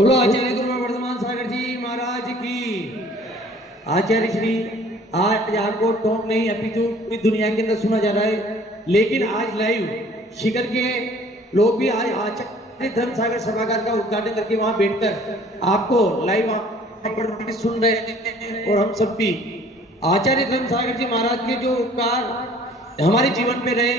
बोलो आचार्य गुरु वर्धमान सागर जी महाराज की। आचार्य श्री आज आपको टोक नहीं अपितु पूरी दुनिया के अंदर सुना जा रहा है, लेकिन आज लाइव शिखर के लोग भी आज आचार्य धर्म सागर सभागार का उद्घाटन करके वहां बैठकर आपको लाइव पर सुन रहे हैं। और हम सब भी आचार्य धर्म सागर जी महाराज के जो उपकार हमारे जीवन पे रहे,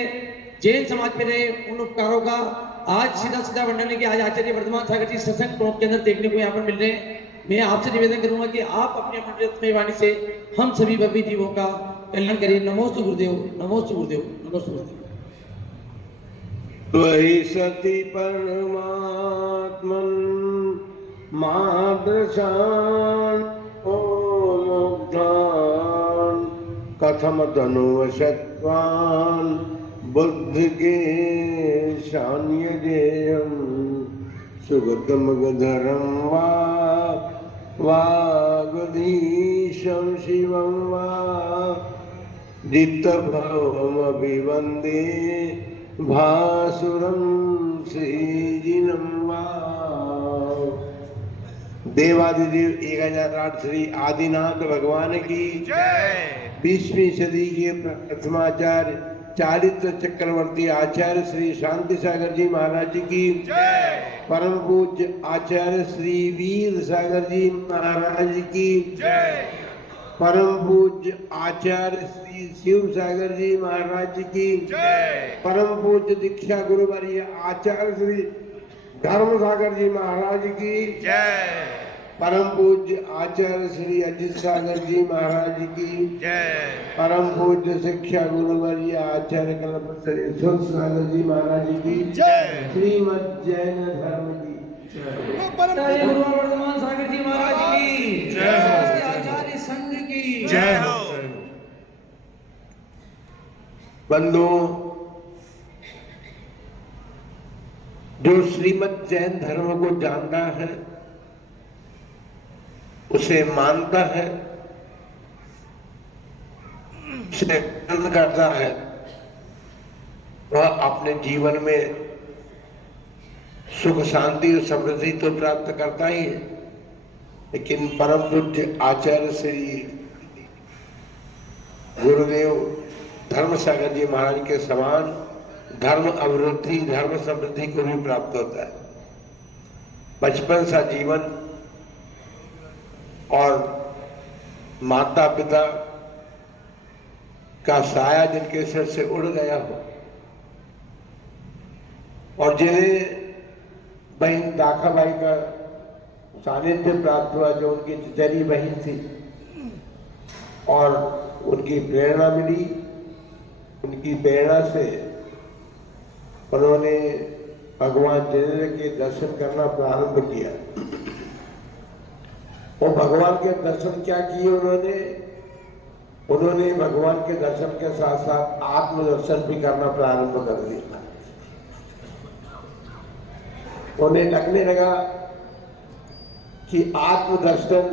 जैन समाज पे रहे, उन उपकारों का आज सीधा सीधा वर्णन है कि आज आचार्य वर्धमान सागर जी सत्संग टॉप के अंदर देखने को यहाँ पर मिल रहे हैं। मैं आपसे निवेदन करूंगा कि आप अपने अमृतमय वाणी से हम सभी भव्य जीवों का कल्याण करिए। नमोस्तु गुरुदेव, नमोस्तु गुरुदेव, नमोस्तु गुरुदेव। त्वयि सति परमात्मन् मादृशान् ओ मुग्धान् कथम तनुवशत्वान् बुद्धिके शान्यजेयम् सुगतमगधरं वागधीशं शिवं वा दीप्तभवमभिवन्दे भासुरं श्रीजिनं वा। देवादिदेव 1008 श्री आदिनाथ भगवान की जय। 20वीं सदी के प्रथमाचार्य चारित्र चक्रवर्ती आचार्य श्री शांति सागर जी महाराज की जय। परम पूज्य आचार्य श्री वीर सागर जी महाराज की जय। परम पूज्य आचार्य श्री शिव सागर जी महाराज की जय। परम पूज्य दीक्षा गुरुवर्य आचार्य श्री धर्म सागर जी महाराज की जय। परम पूज्य आचार्य श्री अजित सागर जी महाराज की जय। परम पूज्य शिक्षा गुरुवर्य आचार्य कल्पश्री सागर जी महाराज की जय। श्रीमद जैन धर्म की जय। गुरु वर्धमान सागर जी महाराज की जय। आचार्य संघ की जय हो। बंधुओं, जो श्रीमद जैन धर्म को जानता है, उसे मानता है, उसे ग्रहण करता है, वह अपने जीवन में सुख शांति और समृद्धि तो प्राप्त करता ही है, लेकिन परम पूज्य आचार्य श्री गुरुदेव धर्म सागर जी महाराज के समान धर्म अभिवृद्धि, धर्म समृद्धि को भी प्राप्त होता है। बचपन सा जीवन और माता पिता का साया जिनके सिर से उड़ गया हो, और जिन्हें बहन दाखाबाई का सानिध्य प्राप्त हुआ, जो उनकी चचेरी बहन थी, और उनकी प्रेरणा मिली, उनकी प्रेरणा से उन्होंने भगवान जिनेन्द्र के दर्शन करना प्रारंभ किया। और भगवान के दर्शन क्या किए उन्होंने भगवान के दर्शन के साथ साथ आत्मदर्शन भी करना प्रारंभ कर दिया। उन्हें लगने लगा कि आत्मदर्शन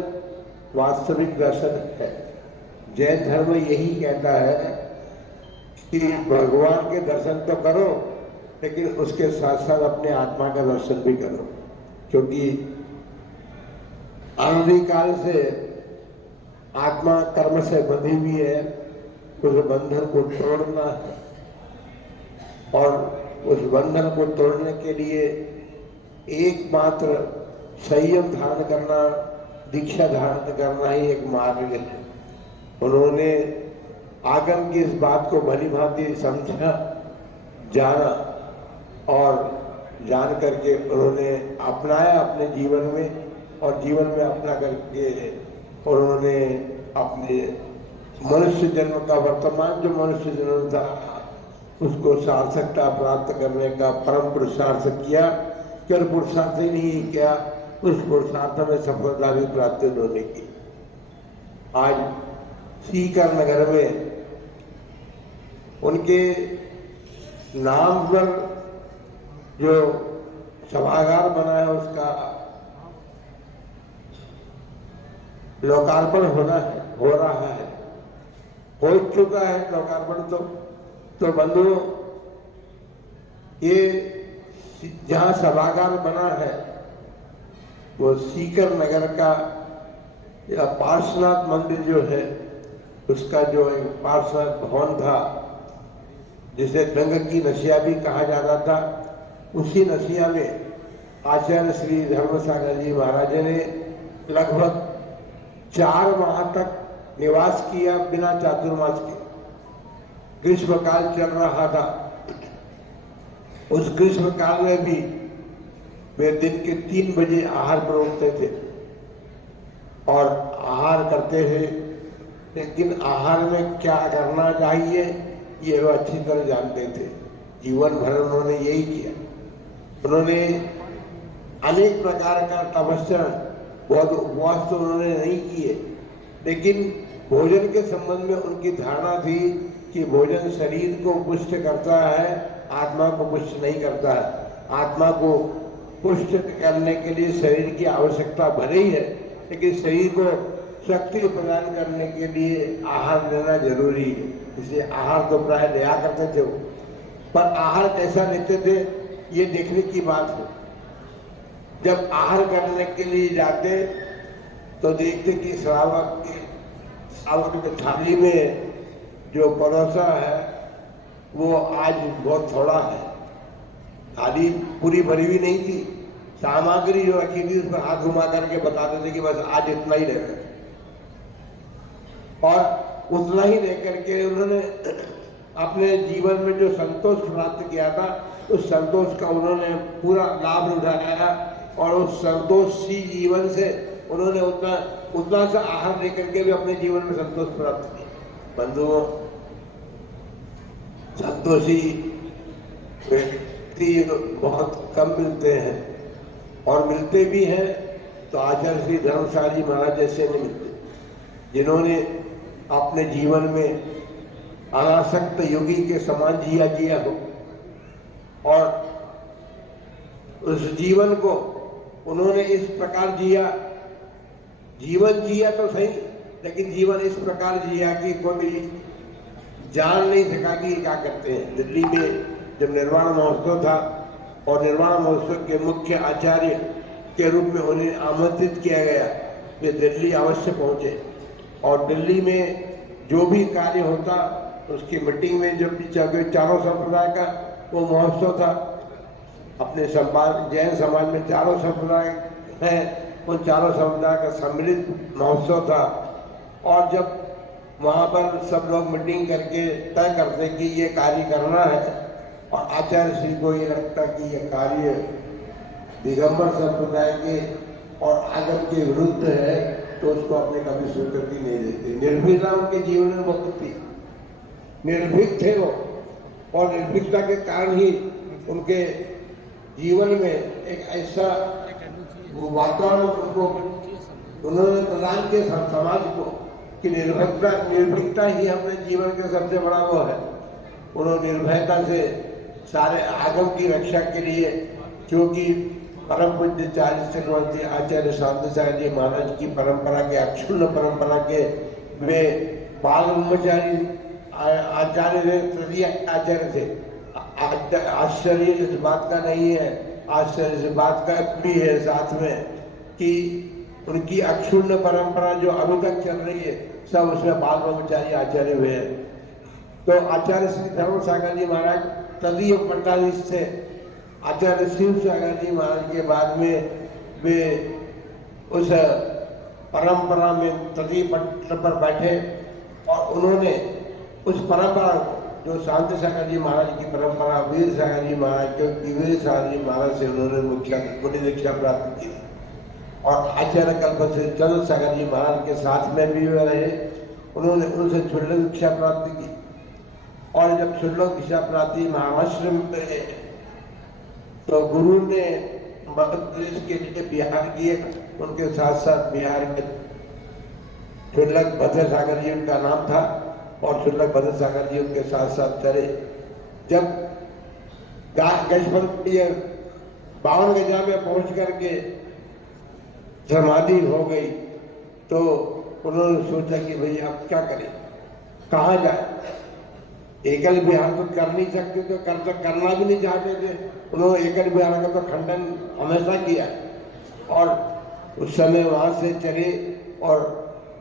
वास्तविक दर्शन है। जैन धर्म यही कहता है कि भगवान के दर्शन तो करो, लेकिन उसके साथ साथ अपने आत्मा का दर्शन भी करो, क्योंकि अनादिकाल से आत्मा कर्म से बंधी हुई है। उस बंधन को तोड़ना है, और उस बंधन को तोड़ने के लिए एकमात्र संयम धारण करना, दीक्षा धारण करना ही एक मार्ग है। उन्होंने आगम की इस बात को भली भांति समझा, जाना, और जान करके उन्होंने अपनाया अपने जीवन में, और जीवन में अपना करके उन्होंने अपने मनुष्य जन्म का, वर्तमान जो मनुष्य जन्म था, उसको सार्थकता प्राप्त करने का परम पुरुषार्थ किया। केवल पुरुषार्थ ही नहीं किया, उस पुरुषार्थ में सफलता भी प्राप्त उन्होंने की। आज सीकर नगर में उनके नाम पर जो सभागार बना है, उसका लोकार्पण हो रहा है, हो चुका है लोकार्पण। तो बंधुओं, ये जहाँ सभागार बना है, वो सीकर नगर का या पार्श्वनाथ मंदिर जो है, उसका जो एक पार्श्वनाथ भवन था, जिसे गंग की नशिया भी कहा जाता था, उसी नशिया में आचार्य श्री धर्मसागर जी महाराज ने लगभग 4 माह तक निवास किया बिना चातुर्मास के। ग्रीष्म काल चल रहा था। उस ग्रीष्म काल में भी वे दिन के 3 बजे आहार पर उठते थे और आहार करते थे, लेकिन आहार में क्या करना चाहिए ये वो अच्छी तरह जानते थे। जीवन भर उन्होंने यही किया। उन्होंने अनेक प्रकार का तपस्या, बहुत उपवास तो उन्होंने नहीं किए, लेकिन भोजन के संबंध में उनकी धारणा थी कि भोजन शरीर को पुष्ट करता है, आत्मा को पुष्ट नहीं करता है। आत्मा को पुष्ट करने के लिए शरीर की आवश्यकता भले ही है, लेकिन शरीर को शक्ति प्रदान करने के लिए आहार लेना जरूरी है। इसलिए आहार तो प्राय लिया करते थे वो, पर आहार कैसा लेते थे ये देखने की बात है। जब आहार करने के लिए जाते तो देखते कि श्रावक की थाली में जो परोसा है वो आज बहुत थोड़ा है। थाली पूरी भरी हुई नहीं थी। सामग्री जो रखी थी उस पर हाथ घुमा करके बताते थे कि बस आज इतना ही लेना, और उतना ही लेकर के उन्होंने अपने जीवन में जो संतोष प्राप्त किया था, उस संतोष का उन्होंने पूरा लाभ उठाया और उस संतोषी जीवन से उन्होंने उतना सा आहार लेकर के भी अपने जीवन में संतोष प्राप्त किया। बंधुओं, संतोषी व्यक्ति बहुत कम मिलते हैं, और मिलते भी हैं तो आचार्य श्री धर्मसागर जी महाराज जैसे नहीं मिलते, जिन्होंने अपने जीवन में अनासक्त योगी के समान जिया हो, और उस जीवन को उन्होंने इस प्रकार जिया। जीवन जिया तो सही, लेकिन जीवन इस प्रकार जिया कि कोई जान नहीं सका कि क्या करते हैं। दिल्ली में जब निर्वाण महोत्सव था और निर्वाण महोत्सव के मुख्य आचार्य के रूप में उन्हें आमंत्रित किया गया, वे दिल्ली अवश्य पहुंचे, और दिल्ली में जो भी कार्य होता उसकी मीटिंग में जब चारों संप्रदाय का वो महोत्सव था। अपने जैन समाज में चारों संप्रदाय हैं, उन चारों समुदाय का सम्मिलित महोत्सव था, और जब वहाँ पर सब लोग मीटिंग करके तय करते कि ये कार्य करना है, और आचार्य श्री को ये लगता कि ये कार्य दिगंबर संप्रदाय के और आगम के विरुद्ध है, तो उसको अपने कभी स्वीकृति नहीं देते। निर्भीकता उनके जीवन में बहुत थी, निर्भीक थे वो, और निर्भीकता के कारण ही उनके जीवन में एक ऐसा वातावरण उनको उन्होंने प्रदान किया समाज को कि निर्भीकता ही अपने जीवन का सबसे बड़ा वो है। उन्होंने निर्भयता से सारे आगम की रक्षा के लिए, क्योंकि परम पूज्य चक्रवर्ती आचार्य शांतिसागर जी महाराज की परंपरा के, अक्षुण्ण परंपरा के वे बाल ब्रह्मचारी आचार्य थे, तृतीय आचार्य थे। आश्चर्य इस बात का नहीं है, आश्चर्य इस बात का भी है साथ में कि उनकी अक्षुण्ण परंपरा जो अभी तक चल रही है, सब उसमें बाल ब्रह्मचारी आचार्य हुए हैं। तो आचार्य श्री धर्मसागर जी महाराज तदीय पट्टाधीश थे। आचार्य शिव सागर जी महाराज के बाद में वे उस परंपरा में तदीय पट्ट पर बैठे, और उन्होंने उस परंपरा को, जो शांति सागर जी महाराज की परंपरा, वीर सागर जी महाराज के, वीर सागर जी महाराज से उन्होंने मुख्य दीक्षा प्राप्त की, और आचार्य कल्पश्री चंद्र सागर जी महाराज के साथ में भी वे रहे। उन्होंने उनसे क्षुल्लक दीक्षा प्राप्त की, और जब क्षुल्लक दीक्षा प्राप्ति महाराष्ट्र में, तो गुरु ने मध्य प्रदेश के लिए बिहार किए, उनके साथ साथ बिहार के क्षुल्लक भद्र सागर जी उनका नाम था, और क्षुल्लक भद्र सागर जी उनके साथ साथ चले। जब गजपति 52 गजा में पहुंच करके समाधि हो गई, तो उन्होंने सोचा कि भाई अब क्या करें, कहाँ जाए। एकल विहार तो कर नहीं सकते, तो करना भी नहीं चाहते थे। उन्होंने एकल विहार का तो खंडन हमेशा किया, और उस समय वहां से चले और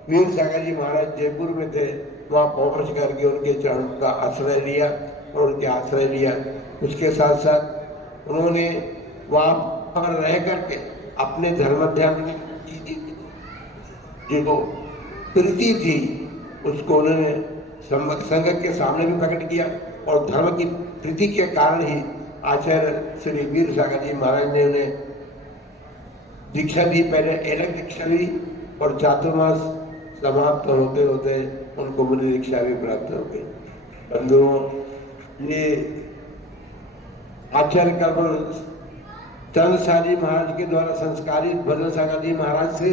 वीर सागर जी महाराज जयपुर में थे, वहां पहुंच करके उनके चरण का आश्रय लिया और उनके आश्रय लिया। उसके साथ साथ उन्होंने वहां पर रह करके अपने धर्म ध्यान की जो प्रीति थी उसको उन्होंने संघ के सामने भी प्रकट किया और धर्म की प्रीति के कारण ही आचार्य श्री वीर सागर जी महाराज ने उन्हें दीक्षा दी। पहले अलग दीक्षा ली और चातुर्मास समाप्त होते होते उनको मुनि दीक्षा भी प्राप्त हो गई। बंधुओं, ये आचार्य कर्म चंद्रशाली महाराज के द्वारा संस्कारित भजन सागर जी महाराज से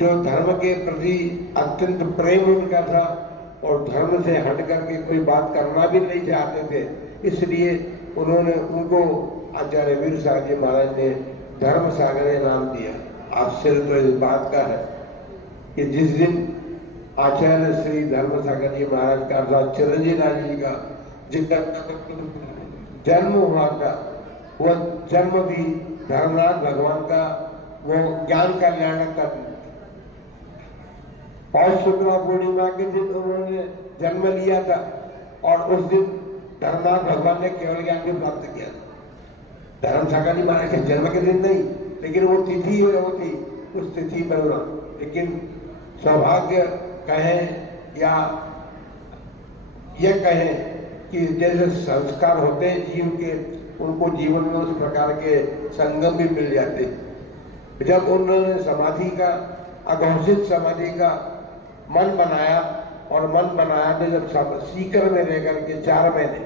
जो धर्म के प्रति अत्यंत प्रेम उनका था और धर्म से हट करके कोई बात करना भी नहीं चाहते थे, इसलिए उन्होंने उनको आचार्य वीर सागर जी महाराज ने धर्म सागर नाम दिया। आश्चर्य तो इस बात का है कि जिस दिन आचार्य श्री धर्म सागर जी महाराज का अर्थात चिरंजीव लाल जी का जिनका जन्म हुआ था, वह जन्म भी धर्मनाथ भगवान का वो ज्ञान कल्याण का पौष शुक्ला पूर्णिमा के दिन उन्होंने जन्म लिया था और उस दिन धर्मनाथ भगवान ने केवल ज्ञान भी प्राप्त किया था। धर्म सागर जी महाराज के जन्म के दिन नहीं, लेकिन वो तिथि वो थी, उस तिथि पर हुआ। लेकिन सौभाग्य कहें या यह कहें कि जैसे संस्कार होते हैं जीव के, उनको जीवन में उस प्रकार के संगम भी मिल जाते। जब उन्होंने समाधि का अघोषित समाधि का मन बनाया और मन बनाया तो जब सीकर में रह करके 4 महीने,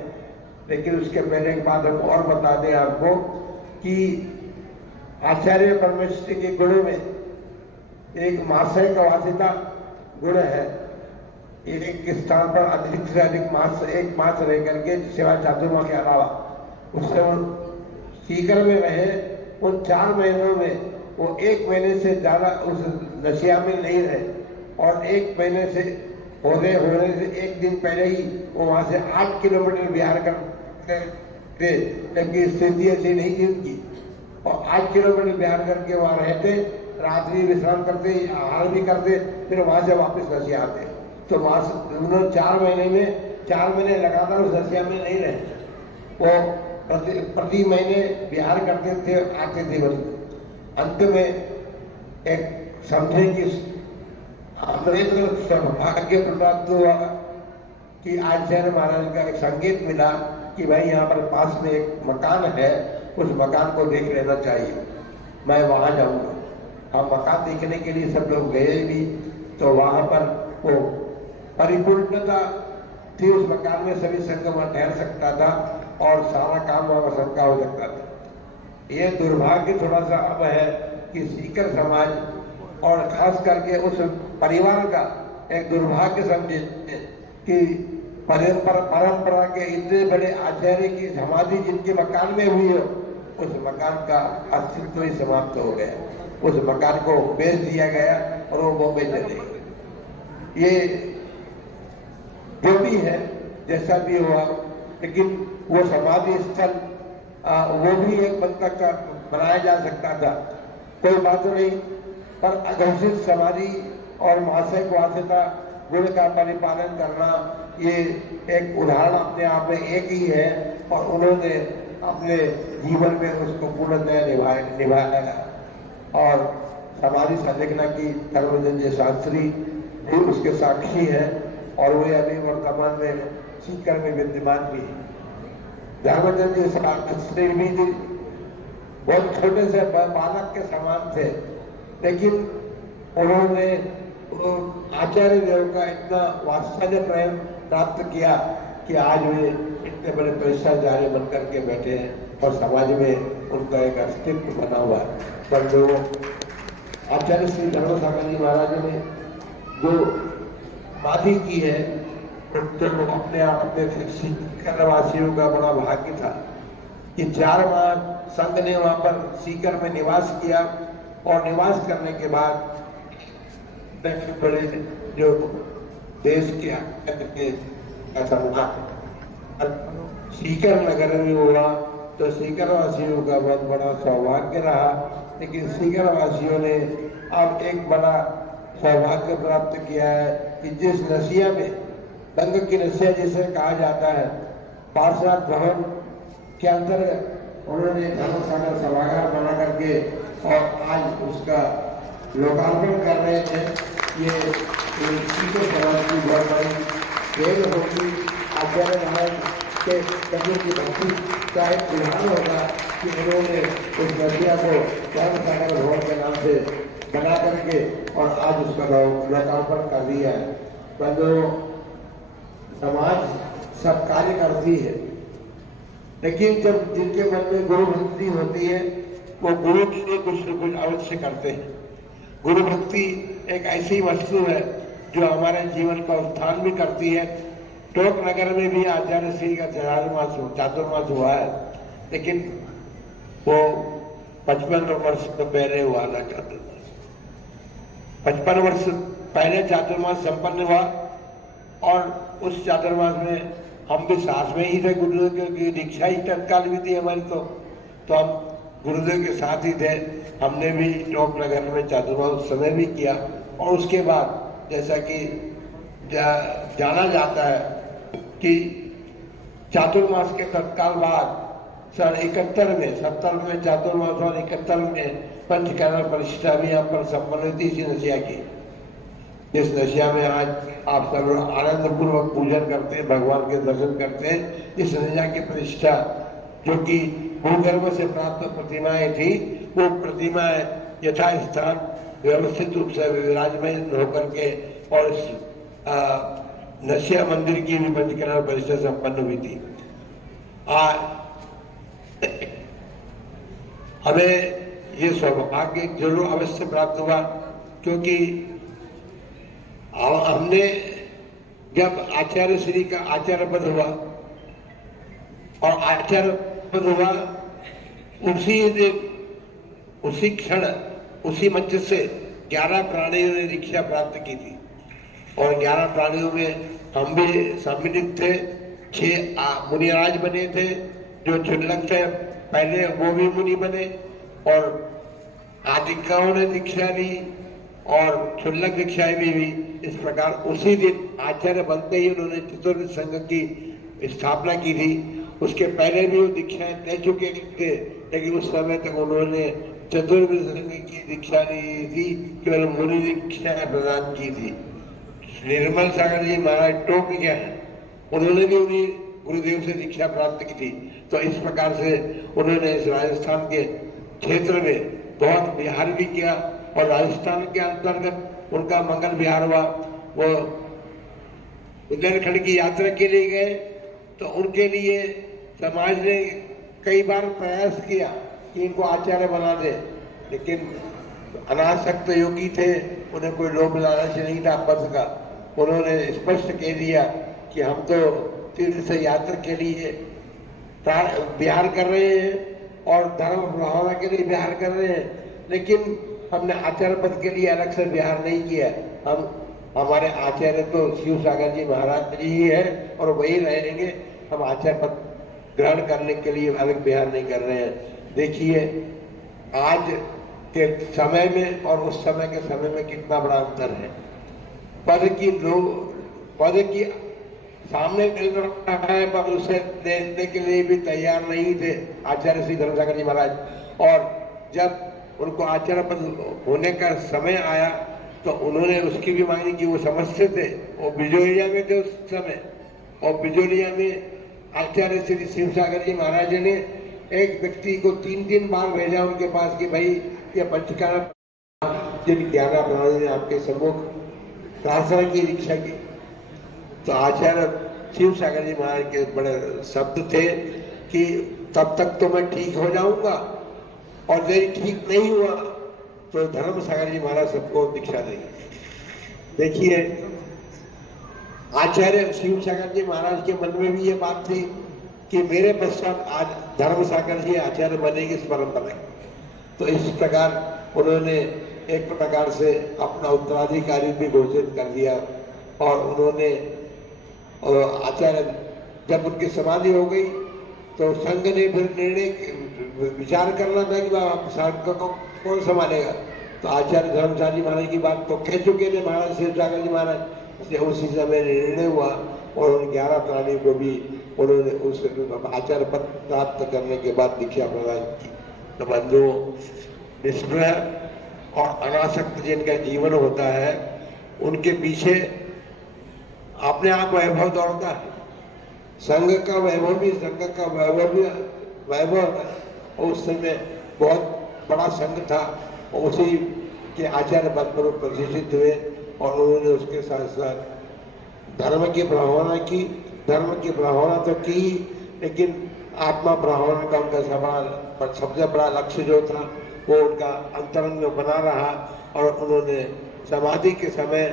लेकिन उसके पहले एक बात हम और बता दें आपको कि आचार्य परमेश्वर के गुणों में एक मासय का वासिता गुण है। एक स्थान पर अधिक से अधिक एक मास रह करके सिवाय चातुर्मा के अलावा, उससे सीकर में रहे उन 4 महीनों में वो 1 महीने से ज्यादा उस नशिया में नहीं रहे और 1 महीने से होने से 1 दिन पहले ही वो वहां से 8 किलोमीटर बिहार करते, जबकि स्थिति ऐसी नहीं थी उनकी, और 8 किलोमीटर बिहार करके वहां रहते, रात्रि विश्राम करते, आहार भी करते, फिर वहां से वापस नशिया आते। तो वहां से उन्होंने 4 महीने लगातार उस नशिया में नहीं रहे, वो प्रति महीने बिहार करते थे, आते थे। बस अंत में एक समझे कि अमरेंद्र सौभाग्य प्राप्त हुआ कि आचार्य महाराज का एक संकेत मिला कि भाई यहाँ पर पास में एक मकान है, उस मकान को देख लेना चाहिए, मैं वहां जाऊंगा। हम मकान देखने के लिए सब लोग गए भी, तो वहां पर वो परिपूर्णता थी, उस मकान में सभी संग ठहर सकता था और सारा काम वहां संका हो सकता था। ये दुर्भाग्य थोड़ा सा अब है कि सीकर समाज और खास करके उस परिवार का एक दुर्भाग्य समझे कि परंपरा के इतने बड़े आचार्य की समाधि जिनके मकान में हुई हो, उस मकान का अस्तित्व ही समाप्त हो गया, उस मकान को बेच दिया गया और वो बॉम्बे चले गए। ये जो भी है, जैसा भी हुआ, लेकिन वो समाधि स्थल वो भी एक बंधक का बनाया जा सकता था, कोई बात नहीं। पर अघोषित समाधि और मासिक वासिता गुण का परिपालन करना, ये एक उदाहरण अपने आप में एक ही है और उन्होंने अपने जीवन में उसको पूर्णतः निभाया। और समाधि संरचना की धर्मजन्य शास्त्री भी उसके साक्षी है और वे अभी वर्तमान में सीकर में विद्यमान भी है। धर्मजन्य शास्त्री भी बहुत छोटे से बालक के समान थे, लेकिन उन्होंने आचार्य देव का इतना वात्सल्य प्रेम प्राप्त किया कि आज वे इतने बड़े पेशाचार्य बनकर के बैठे हैं और समाज में उनका एक अस्तित्व बना हुआ है। पर जो आचार्य श्री धर्म सागर जी महाराज ने जो समाधि की है, तो अपने आप में सीकर वासियों का बड़ा भाग्य था कि 4 माह संघ ने वहां पर सीकर में निवास किया और निवास करने के बाद बड़े जो देश के सीकर नगर में हुआ, तो सीकर वासियों का बहुत बड़ा सौभाग्य रहा, लेकिन सीकर वासियों ने अब एक बड़ा सौभाग्य प्राप्त किया है कि जिस नसिया में दंग की नसिया जिसे कहा जाता है, पार्षद भवन के अंतर्गत उन्होंने धर्मसागर सभागार बना करके और आज उसका लोकार्पण कर रहे थे। ये सीकर समाज की बहुत बड़ी खेल होगी। आचार्य महाराज के प्रभु की भक्ति का एक उदाहरण होगा कि उन्होंने उस नदिया को धर्मसागर भवन के नाम से बना करके और आज उसका लोकार्पण कर दिया है। परंतु समाज सब कार्य करती है, लेकिन जब जिनके मन में गुरु भक्ति होती है वो गुरु के लिए कुछ न कुछ अवश्य करते हैं। गुरु भक्ति एक ऐसी वस्तु है जो हमारे जीवन का उत्थान भी करती है। टोक नगर में भी आचार्य श्री का चातुर्मास हुआ है, लेकिन वो 55 वर्ष तो पहले हुआ ना चातुर्मास। 55 वर्ष पहले चातुर्मास संपन्न हुआ और उस चातुर्मास में हम भी साथ में ही थे। गुरुदेव की दीक्षा ही तत्काल भी थी हमारी, तो हम गुरुदेव के साथ ही थे। हमने भी टोक नगर में चातुर्मास उस समय भी किया और उसके बाद जैसा कि जाना जाता है कि चातुर्मास के तत्काल बाद सन 71 में 70 में चातुर्मास और 71 में पंचकर्म प्रतिष्ठा भी यहाँ पर संपन्न हुई थी इसी नसिया की। जिस नसिया में आज आप सब लोग आनंद पूर्वक पूजन करते हैं, भगवान के दर्शन करते हैं। इस नसिया की प्रतिष्ठा जो कि भूगर्भ से प्राप्त प्रतिमाएं थी, वो प्रतिमाएं यथास्थान व्यवस्थित रूप से विराजमान होकर के और इस नसिया मंदिर की भी पंचकर्म प्रतिष्ठा संपन्न हुई थी। हमें ये सौभाग्य जरूर अवश्य प्राप्त हुआ, क्योंकि हमने जब आचार्य श्री का आचार्य पद हुआ और आचार्य पद हुआ उसी दिन उसी क्षण उसी मंच से 11 प्राणियों ने दीक्षा प्राप्त की थी और 11 प्राणियों में हम भी सम्मिलित थे। 6 मुनिराज बने थे जो क्षुल्लक थे पहले, वो भी मुनि बने और आदिकाओं ने दीक्षा ली और क्षुल्लक दीक्षाएं भी हुई। इस प्रकार उसी दिन आचार्य बनते ही उन्होंने चतुर्विद संघ की स्थापना की थी। उसके पहले भी वो दीक्षाएं दे चुके थे, लेकिन उस समय तक उन्होंने चतुर्विद संघ की दीक्षा ली थी, केवल मुनि दीक्षा प्रदान की थी। निर्मल सागर जी महाराज टोक गया है, उन्होंने भी उन्हीं गुरुदेव से दीक्षा प्राप्त की थी। तो इस प्रकार से उन्होंने इस राजस्थान के क्षेत्र में बहुत विहार भी किया और राजस्थान के अंतर्गत उनका मंगल विहार हुआ। वो बुंदेलखंड की यात्रा के लिए गए तो उनके लिए समाज ने कई बार प्रयास किया कि इनको आचार्य बना दे, लेकिन अनासक्त योगी थे, उन्हें कोई लोभ लालच नहीं था पद का। उन्होंने स्पष्ट कह दिया कि हम तो तीर्थ यात्रा के लिए विहार कर रहे हैं और धर्म बढ़ावा के लिए विहार कर रहे हैं, लेकिन हमने आचार्य पद के लिए अलग से विहार नहीं किया। हमारे आचार्य तो शिव सागर जी महाराज जी ही है और वही रहेंगे। हम आचार्य पद ग्रहण करने के लिए अलग विहार नहीं कर रहे हैं। देखिए आज के समय में और उस समय के समय में कितना बड़ा अंतर है। पद की सामने मिल रहा है पर उसे देने के लिए भी तैयार नहीं थे आचार्य श्री धर्मसागर जी महाराज। और जब उनको आचार्य पद होने का समय आया तो उन्होंने उसकी भी मांग की। वो समझते थे, वो बिजोलिया में थे उस समय, और बिजोलिया में आचार्य श्री शिव सागर जी महाराज ने एक व्यक्ति को 3 बार भेजा उनके पास कि भाई ये पंचकर्म जिन 11 प्राणियों ने आपके सम्मुख प्रार्थना की दीक्षा की। तो आचार्य शिव सागर जी महाराज के बड़े शब्द थे कि तब तक तो मैं ठीक हो जाऊंगा और यदि ठीक नहीं हुआ तो धर्म सागर जी महाराज सबको दीक्षा देंगे। देखिए आचार्य शिव सागर जी महाराज के मन में भी ये बात थी कि मेरे पश्चात आज धर्म सागर जी आचार्य बनेंगे इस परंपरा। तो इस प्रकार उन्होंने एक प्रकार से अपना उत्तराधिकारी भी घोषित कर दिया और उन्होंने आचार्य जब उनकी समाधि हो गई तो संघ ने फिर निर्णय विचार करना था कि आप संघ को कौन संभालेगा। तो आचार्य धर्मशाला जी महाराज की बात तो कह चुके थे महाराज शिव सागर जी महाराज, इसलिए उसी समय निर्णय हुआ और उन 11 प्राणी को भी उन्होंने उस आचार्य पद प्राप्त करने के बाद दीक्षा प्रदान की। तो बंधुओं, निष्प्रह और अनासक्त जिनका जीवन होता है उनके पीछे अपने आप वैभव दौड़ता है। संघ का वैभव भी, संघ का वैभव और उस समय बहुत बड़ा संघ था और उसी के आचार्य पद पर प्रतिष्ठित हुए और उन्होंने उसके साथ साथ धर्म की प्रभावना की। धर्म की प्रभावना तो की, लेकिन आत्मा प्रभावना का उनका सवाल पर सबसे बड़ा लक्ष्य जो था वो उनका अंतरंग में बना रहा और उन्होंने समाधि के समय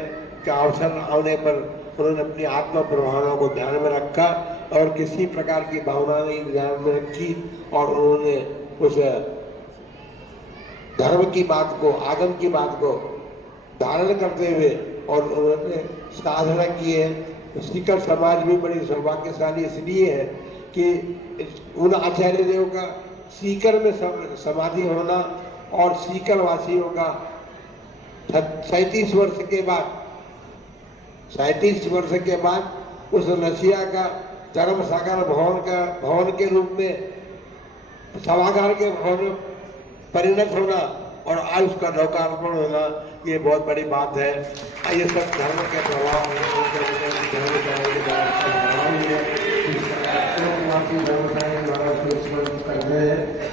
का अवसर आने पर उन्होंने अपनी आत्मा प्रभावना को ध्यान में रखा और किसी प्रकार की भावना नहीं ध्यान में रखी और उन्होंने उस धर्म की बात को, आगम की बात को धारण करते हुए और उन्होंने साधना की है। सीकर समाज भी बड़ी सौभाग्यशाली इसलिए है कि उन आचार्य देव का सीकर में समाधि होना और सीकर वासियों का 37 वर्ष के बाद उस रसिया का धर्म सागर भवन के रूप में सभागार के भवन में परिणत होना और आज उसका लोकार्पण होना, ये बहुत बड़ी बात है। ये सब धर्म के प्रभाव करते हैं।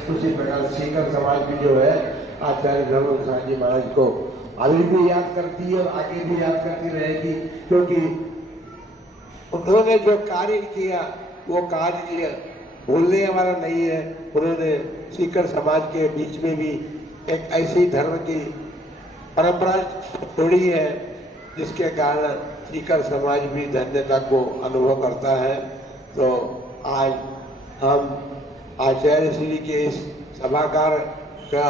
उसी प्रकार सीकर समाज भी जो है आचार्य धर्मशाला जी महाराज को अभी भी याद करती है और आगे भी याद करती रहेगी, क्योंकि उन्होंने जो कार्य किया वो कार्य भूलने वाला नहीं है। उन्होंने सीकर समाज के बीच में भी एक ऐसी धर्म की परंपरा छोड़ी है जिसके कारण सीकर समाज भी धन्यता को अनुभव करता है। तो आज हम आचार्य श्री के इस सभागार का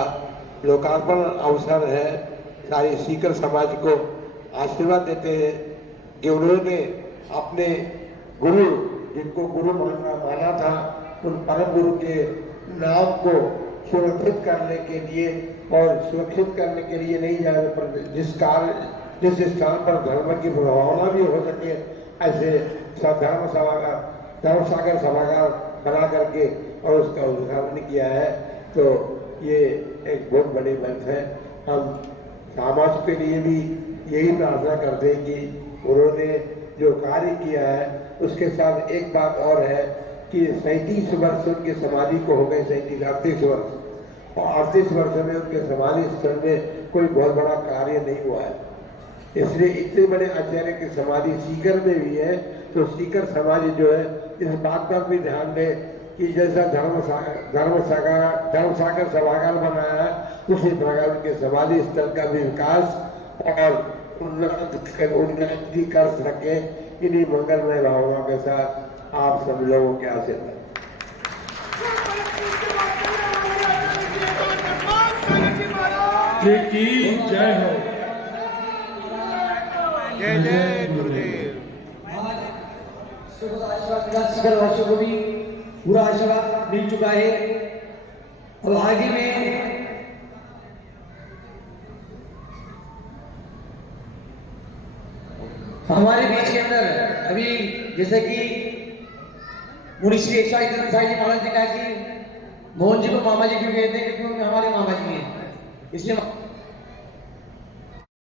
लोकार्पण अवसर है, सारी सीकर समाज को आशीर्वाद देते हैं कि उन्होंने अपने गुरु, जिनको गुरु माना था, उन परम गुरु के नाम को सुरक्षित करने के लिए और सुरक्षित करने के लिए नहीं जाने पर जिस स्थान पर धर्म की भावना भी हो सके, ऐसे धर्म सागर सभागार बना करके और उसका उद्घाटन किया है। तो ये एक बहुत बड़ी बात है। हम समाज के लिए भी यही प्रार्थना करते हैं कि उन्होंने जो कार्य किया है उसके साथ एक बात और है कि 37 वर्ष उनकी समाधि को हो गए, 38 वर्ष, और 38 वर्ष में उनके समाधि स्थल में कोई बहुत बड़ा कार्य नहीं हुआ है। इसलिए इतने बड़े आचार्य की समाधि सीकर में भी है। तो सीकर समाज जो है इस बात पर भी ध्यान दे कि जैसा धर्म सागर सभागार बनाया है उसी प्रकार उनके समाधि स्थल का भी विकास और उन्नति कर सके। इन्हीं मंगलमय भावना के साथ आप सब लोगों के आशीर्वाद। जय हो। जय जय गुरुदेव। शिखर वासियों को भी पूरा आशीर्वाद मिल चुका है। अब आगे में हमारे बीच के अंदर अभी जैसे कि मुनि श्री एकसाई धर्मशाला जी महाराज ने कहा कि मोहन जी को मामा जी क्यों कहते हैं, क्योंकि हमारे मामा जी हैं, इसलिए